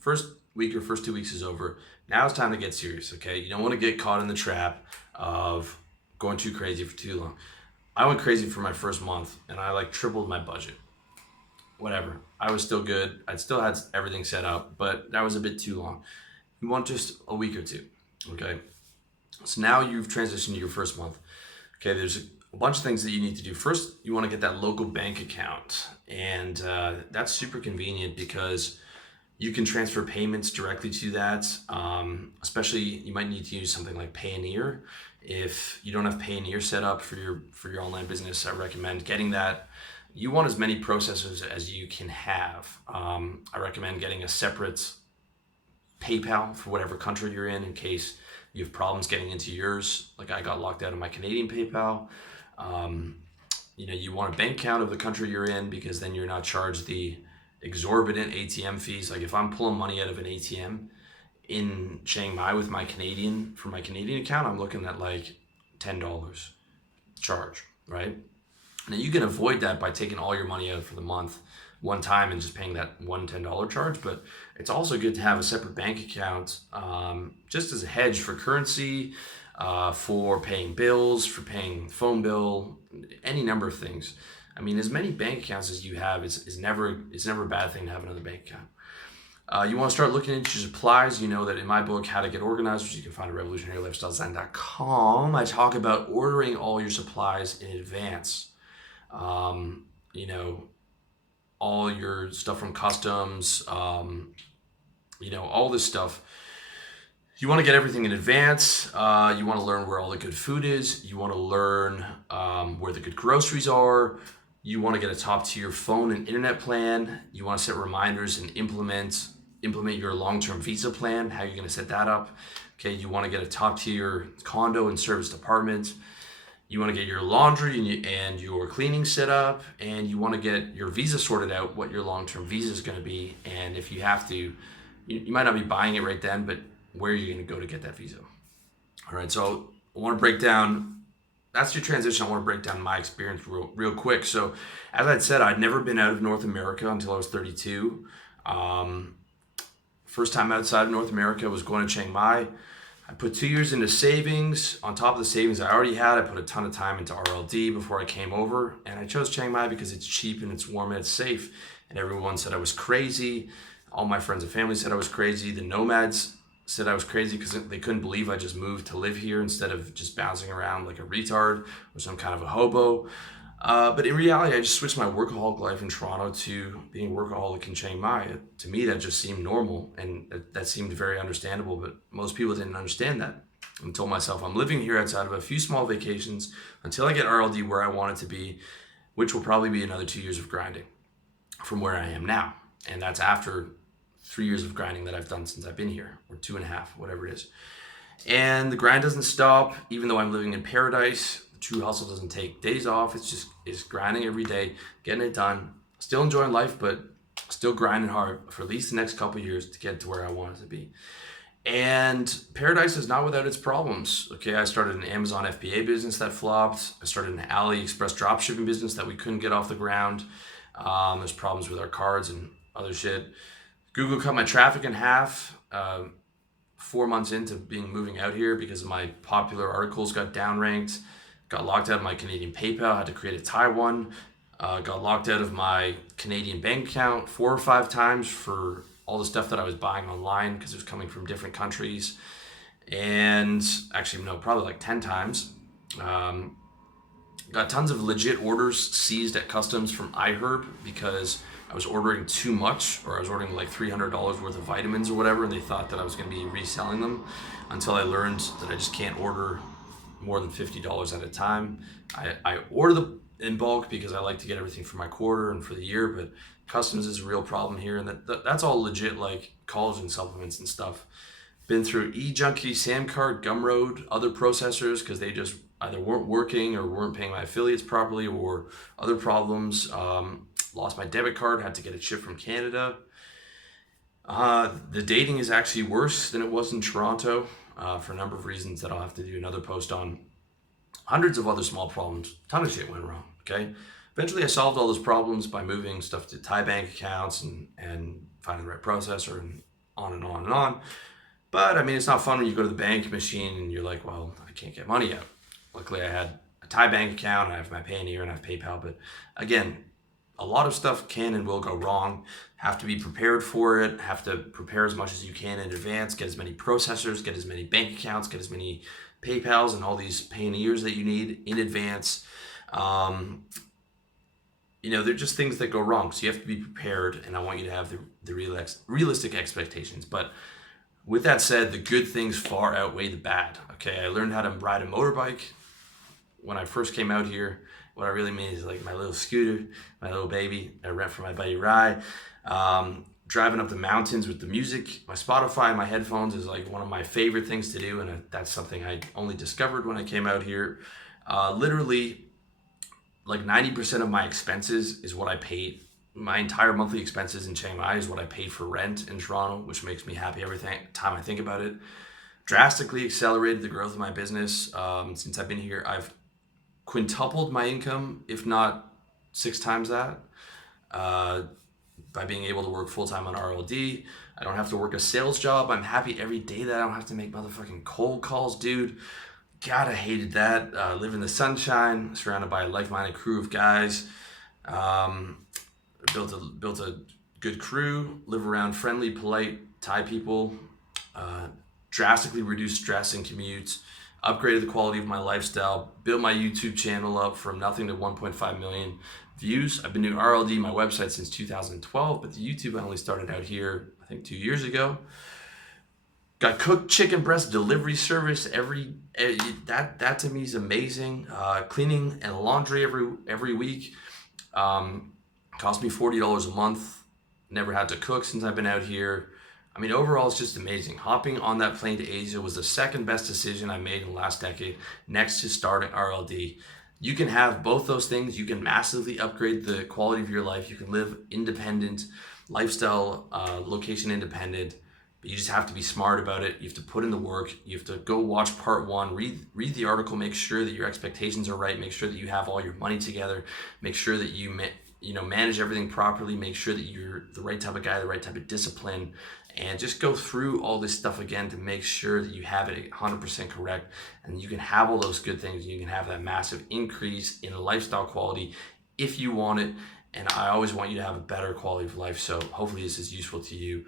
first week or first 2 weeks is over. Now it's time to get serious, okay? You don't want to get caught in the trap of going too crazy for too long. I went crazy for my first month and I like tripled my budget. Whatever. I was still good. I still had everything set up, but that was a bit too long. You want just a week or two, okay? So now you've transitioned to your first month. Okay, there's a bunch of things that you need to do. First, you want to get that local bank account, and that's super convenient because you can transfer payments directly to that. Especially, you might need to use something like Payoneer. If you don't have Payoneer set up for your online business, I recommend getting that. You want as many processors as you can have. I recommend getting a separate PayPal for whatever country you're in case you have problems getting into yours. Like I got locked out of my Canadian PayPal. You want a bank account of the country you're in because then you're not charged the exorbitant ATM fees. Like if I'm pulling money out of an ATM in Chiang Mai with my Canadian account, I'm looking at like $10 charge, right? Now you can avoid that by taking all your money out for the month one time and just paying that one $10 charge, but it's also good to have a separate bank account just as a hedge for currency, for paying bills, for paying phone bill, any number of things. I mean, as many bank accounts as you have is never a bad thing to have another bank account. You want to start looking into your supplies. You know that in my book, How to Get Organized, which you can find at revolutionarylifestyledesign.com, I talk about ordering all your supplies in advance. All your stuff from customs, all this stuff. You want to get everything in advance. You want to learn where all the good food is. You want to learn where the good groceries are. You want to get a top tier phone and internet plan. You want to set reminders and implement your long-term visa plan, how you're going to set that up. Okay, you want to get a top tier condo and serviced apartment. You want to get your laundry and your cleaning set up, and you want to get your visa sorted out, what your long-term visa is going to be, and if you have to, you might not be buying it right then, but where are you going to go to get that visa? All right, so I want to break down, that's your transition. I want to break down my experience real quick. So as I said, I'd never been out of North America until I was 32. First time outside of North America was going to Chiang Mai. I put 2 years into savings. On top of the savings I already had, I put a ton of time into RLD before I came over. And I chose Chiang Mai because it's cheap and it's warm and it's safe. And everyone said I was crazy. All my friends and family said I was crazy. The nomads said I was crazy because they couldn't believe I just moved to live here instead of just bouncing around like a retard or some kind of a hobo. But in reality, I just switched my workaholic life in Toronto to being a workaholic in Chiang Mai. To me, that just seemed normal, and that seemed very understandable, but most people didn't understand that. I told myself I'm living here outside of a few small vacations until I get RLD where I want it to be, which will probably be another 2 years of grinding from where I am now. And that's after 3 years of grinding that I've done since I've been here, or 2.5, whatever it is. And the grind doesn't stop, even though I'm living in paradise. True hustle doesn't take days off. It's grinding every day, getting it done. Still enjoying life, but still grinding hard for at least the next couple of years to get to where I want it to be. And paradise is not without its problems. Okay, I started an Amazon FBA business that flopped. I started an AliExpress dropshipping business that we couldn't get off the ground. There's problems with our cards and other shit. Google cut my traffic in half 4 months into moving out here because my popular articles got downranked. Got locked out of my Canadian PayPal, had to create a Thai one. Got locked out of my Canadian bank account 4 or 5 times for all the stuff that I was buying online because it was coming from different countries. And actually, no, probably like 10 times. Got tons of legit orders seized at customs from iHerb because I was ordering too much, or I was ordering like $300 worth of vitamins or whatever, and they thought that I was going to be reselling them until I learned that I just can't order more than $50 at a time. I order them in bulk because I like to get everything for my quarter and for the year, but customs is a real problem here, and that's all legit, like collagen supplements and stuff. Been through eJunkie, Samcart, Gumroad, other processors because they just either weren't working or weren't paying my affiliates properly, or other problems. Lost my debit card, had to get it shipped from Canada. The dating is actually worse than it was in Toronto. For a number of reasons that I'll have to do another post on. Hundreds of other small problems, ton of shit went wrong, okay? Eventually I solved all those problems by moving stuff to Thai bank accounts and finding the right processor and on and on and on. But I mean, it's not fun when you go to the bank machine and you're like, well, I can't get money out. Luckily, I had a Thai bank account, I have my Payoneer, and I have PayPal. But again, a lot of stuff can and will go wrong. Have to be prepared for it. Have to prepare as much as you can in advance. Get as many processors, get as many bank accounts, get as many PayPals and all these Payoneers that you need in advance. They're just things that go wrong. So you have to be prepared, and I want you to have the realistic expectations. But with that said, the good things far outweigh the bad. Okay, I learned how to ride a motorbike when I first came out here. What I really mean is like my little scooter, my little baby. I rent for my buddy Rye. Driving up the mountains with the music, my Spotify, my headphones is like one of my favorite things to do, and that's something I only discovered when I came out here. Literally, like 90% of my expenses is what I paid. My entire monthly expenses in Chiang Mai is what I paid for rent in Toronto, which makes me happy every time I think about it. Drastically accelerated the growth of my business. Since I've been here, I've quintupled my income, if not 6 times that, by being able to work full-time on RLD. I don't have to work a sales job. I'm happy every day that I don't have to make motherfucking cold calls, dude. God, I hated that. Live in the sunshine, surrounded by a like-minded crew of guys. Built a good crew, live around friendly, polite Thai people, drastically reduced stress and commutes, upgraded the quality of my lifestyle, built my YouTube channel up from nothing to 1.5 million views. I've been doing RLD, my website, since 2012, but the YouTube I only started out here, I think 2 years ago. Got cooked chicken breast delivery service that to me is amazing. Cleaning and laundry every week. Cost me $40 a month. Never had to cook since I've been out here. I mean, overall, it's just amazing. Hopping on that plane to Asia was the second best decision I made in the last decade, next to starting RLD. You can have both those things. You can massively upgrade the quality of your life. You can live independent, lifestyle, location independent, but you just have to be smart about it. You have to put in the work. You have to go watch part 1, read the article, make sure that your expectations are right, make sure that you have all your money together, make sure that you manage everything properly, make sure that you're the right type of guy, the right type of discipline, and just go through all this stuff again to make sure that you have it 100% correct, and you can have all those good things. You can have that massive increase in lifestyle quality if you want it, and I always want you to have a better quality of life. So hopefully this is useful to you.